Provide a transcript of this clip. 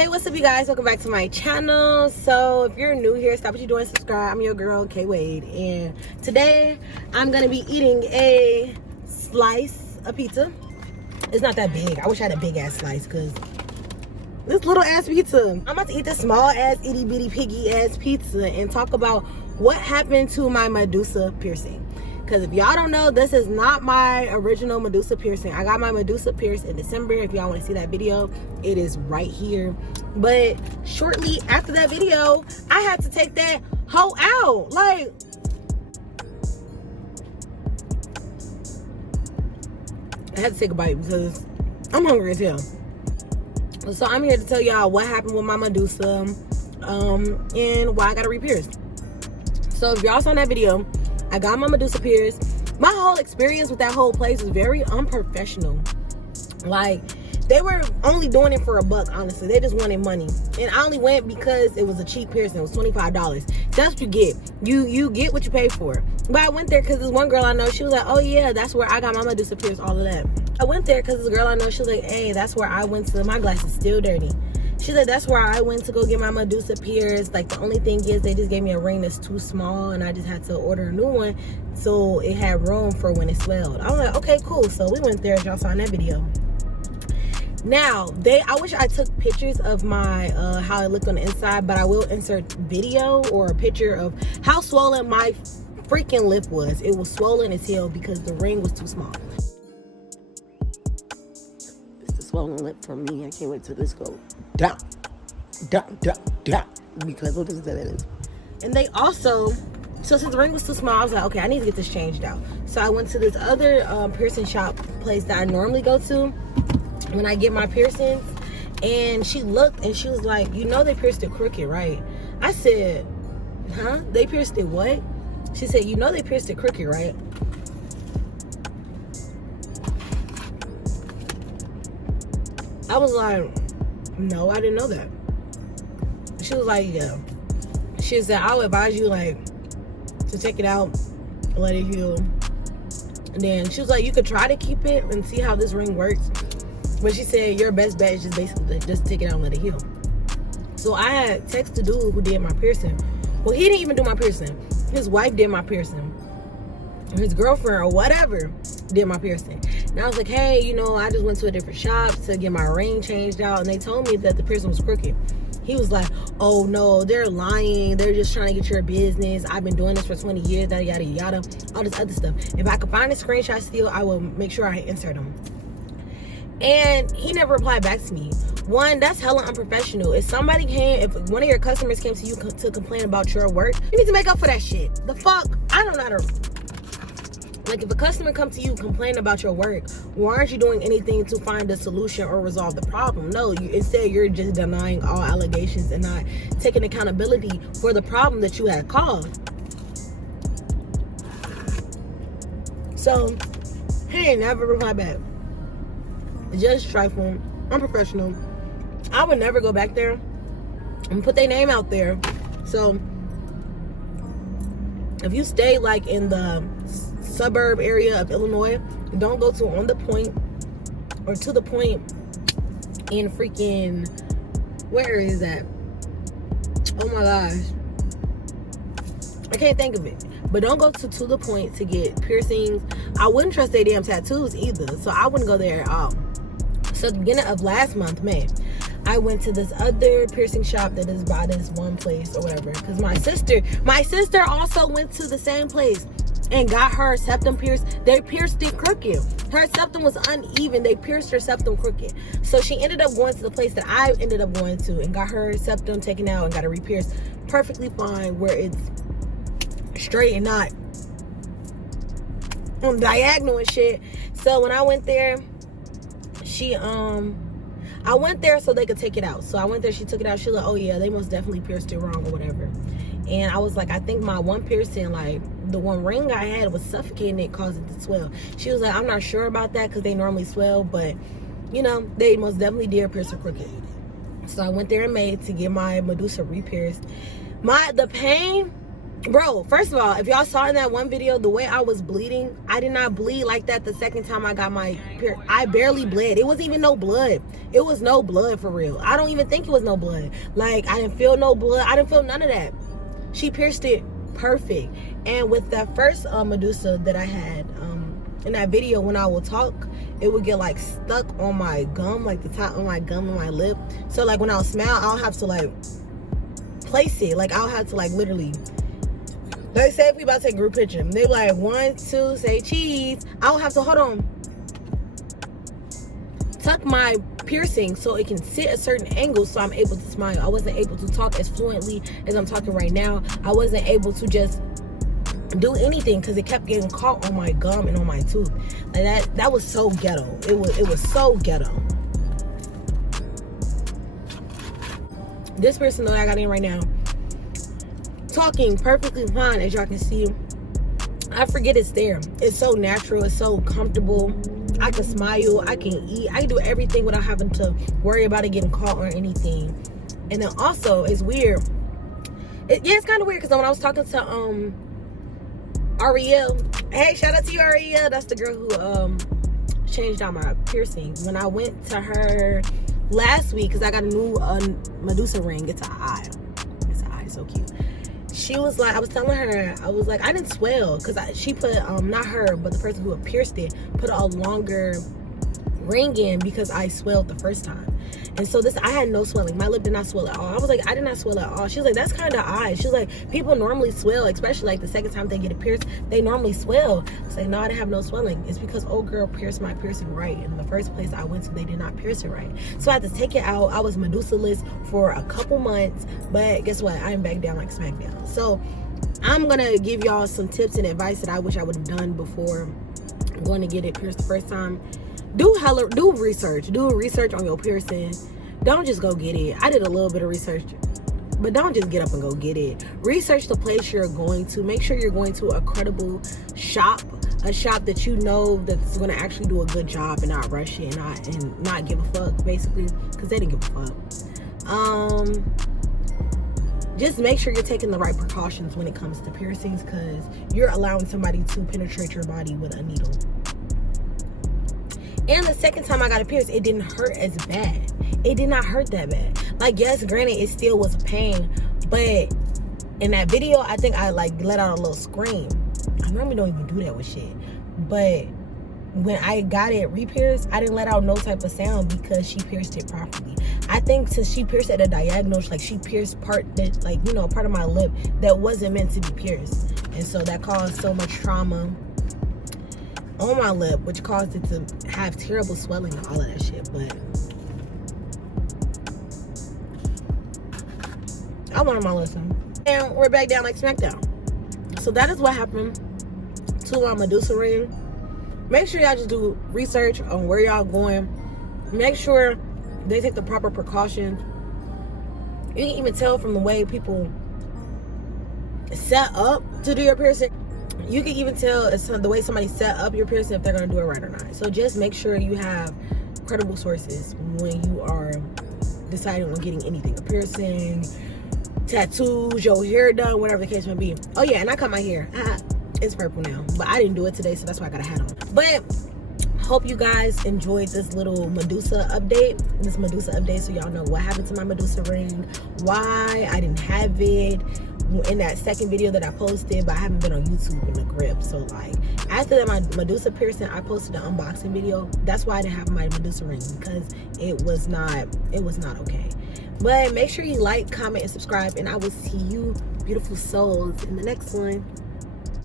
Hey, what's up, you guys? Welcome back to my channel. So if you're new here, stop what you're doing, subscribe. I'm your girl K Wade, and today I'm gonna be eating a slice of pizza. It's not that big. I wish I had a big ass slice because this little ass pizza. I'm about to eat this small ass itty bitty piggy ass pizza and talk about what happened to my Medusa piercing. Because if y'all don't know, this is not my original Medusa piercing. I got my Medusa pierced in December. If y'all want to see that video, it is right here. But shortly after that video, I had to take that hoe out. Like, I had to take a bite because I'm hungry as hell. So I'm here to tell y'all what happened with my Medusa and why I got it re-pierced. So if y'all saw that video, I got my Medusa pierced. My whole experience with that whole place was very unprofessional. Like, they were only doing it for $1, honestly. They just wanted money. And I only went because it was a cheap piercing. It was $25. That's what you get. You get what you pay for. But I went there because this one girl I know, she was like, oh yeah, that's where I got my Medusa pierced, all of that. I went there because this girl I know, she was like, hey, that's where I went to, my glass is still dirty. She said, that's where I went to go get my Medusa pierced. Like, the only thing is they just gave me a ring that's too small and I just had to order a new one so it had room for when it swelled. I was like, okay, cool. So we went there, as y'all saw in that video. Now, I wish I took pictures of my, how it looked on the inside, but I will insert video or a picture of how swollen my freaking lip was. It was swollen as hell because the ring was too small. Swollen lip for me. I can't wait till this go down because what is that? And they also, so since the ring was too small, I was like, okay, I need to get this changed out. So I went to this other piercing shop place that I normally go to when I get my piercings, and she looked and she was like, you know they pierced it crooked, right? I said, huh? They pierced it what? She said, you know they pierced it crooked, right? I was like, no, I didn't know that. She was like, yeah. She said, I would advise you, like, to take it out, let it heal. And then she was like, you could try to keep it and see how this ring works. But she said, your best bet is just basically just take it out and let it heal. So I had texted the dude who did my piercing. Well, he didn't even do my piercing. His wife did my piercing. His girlfriend or whatever did my piercing. And I was like, hey, you know, I just went to a different shop to get my ring changed out, and they told me that the piercing was crooked. He was like, oh no, they're lying, they're just trying to get your business, I've been doing this for 20 years, yada yada yada, all this other stuff. If I could find a screenshot still, I will make sure I insert them. And he never replied back to me. One, that's hella unprofessional. If somebody came, if one of your customers came to you to complain about your work, you need to make up for that shit. The fuck? I don't know how to. Like, if a customer comes to you complaining about your work, why aren't you doing anything to find a solution or resolve the problem? No, instead you're just denying all allegations and not taking accountability for the problem that you had caused. So, he ain't never replied back. Just trifling, unprofessional. I would never go back there and put their name out there. So, if you stay like in the suburb area of Illinois, don't go to On the Point or To the Point in freaking, where is that? Oh my gosh, I can't think of it. But don't go to the Point to get piercings. I wouldn't trust their damn tattoos either, so I wouldn't go there at all. So at the beginning of last month, May, I went to this other piercing shop that is by this one place or whatever, because my sister also went to the same place and got her septum pierced. They pierced it crooked. Her septum was uneven. They pierced her septum crooked. So she ended up going to the place that I ended up going to and got her septum taken out and got it re-pierced perfectly fine, where it's straight and not on diagonal and shit. So when I went there, I went there so they could take it out. So I went there, she took it out. She was like, oh yeah, they most definitely pierced it wrong or whatever. And I was like, I think my one piercing, like the one ring I had, was suffocating it, causing it to swell. She was like, I'm not sure about that because they normally swell, but you know, they most definitely did pierce it crooked. So I went there in May to get my Medusa re-pierced. The pain Bro, first of all, if y'all saw in that one video the way I was bleeding, I did not bleed like that the second time I got my piercing. I barely bled. It wasn't even no blood. It was no blood for real. I don't even think it was no blood. Like, I didn't feel no blood. I didn't feel none of that. She pierced it perfect. And with that first Medusa that I had in that video, when I would talk, it would get like stuck on my gum, like the top of my gum and my lip. So like when I'll smile, I'll have to like place it. Like I'll have to like literally, like say if we about to take a group picture, they be like 1, 2, say cheese. I'll have to, hold on, tuck my piercing so it can sit a certain angle so I'm able to smile. I wasn't able to talk as fluently as I'm talking right now. I wasn't able to just do anything because it kept getting caught on my gum and on my tooth. Like that was so ghetto. It was so ghetto. This person that I got in right now, talking perfectly fine, as y'all can see. I forget it's there. It's so natural. It's so comfortable. I can smile. I can eat. I can do everything without having to worry about it getting caught or anything. And then also, it's weird. It's kind of weird because when I was talking to Ariel, hey, shout out to you, Ariel. That's the girl who changed out my piercings. When I went to her last week, because I got a new Medusa ring. It's an eye. It's an eye. So cute. She was like, I was telling her, I was like, I didn't swell because she put, not her, but the person who had pierced it, put a longer ring in because I swelled the first time. And so I had no swelling. My lip did not swell at all. I was like, I did not swell at all. She was like, that's kind of odd. She was like, people normally swell, especially like the second time they get it pierced, they normally swell. I was like, no, I didn't have no swelling. It's because old girl pierced my piercing right. In the first place I went to, they did not pierce it right. So I had to take it out. I was Medusa-less for a couple months, but guess what? I am back down like SmackDown. So I'm gonna give y'all some tips and advice that I wish I would have done before going to get it pierced the first time. Do research. Do research on your piercing. Don't just go get it. I did a little bit of research, but don't just get up and go get it. Research the place you're going to. Make sure you're going to a credible shop, a shop that you know that's going to actually do a good job and not rush it and not give a fuck, basically, because they didn't give a fuck. Just make sure you're taking the right precautions when it comes to piercings, because you're allowing somebody to penetrate your body with a needle. And the second time I got it pierced, it didn't hurt as bad. It did not hurt that bad. Like, yes, granted, it still was a pain, but in that video, I think I like let out a little scream. I normally don't even do that with shit, but when I got it re-pierced, I didn't let out no type of sound because she pierced it properly. I think since she pierced at a diagonal, like she pierced part that, like, you know, part of my lip that wasn't meant to be pierced, and so that caused so much trauma on my lip, which caused it to have terrible swelling and all of that shit. But I wanted my lesson. And we're back down like SmackDown. So that is what happened to my Medusa ring. Make sure y'all just do research on where y'all going. Make sure they take the proper precautions. You can even tell from the way people set up to do your piercing. You can even tell it's the way somebody set up your piercing if they're going to do it right or not. So just make sure you have credible sources when you are deciding on getting anything. A piercing, tattoos, your hair done, whatever the case may be. Oh yeah, and I cut my hair. It's purple now, but I didn't do it today, so that's why I got a hat on. But hope you guys enjoyed this little Medusa update. So y'all know what happened to my Medusa ring, why I didn't have it in that second video that I posted, but I haven't been on YouTube in a grip. So like after that, my Medusa piercing, I posted an unboxing video. That's why I didn't have my Medusa ring, because it was not okay. But make sure you like, comment, and subscribe, and I will see you beautiful souls in the next one.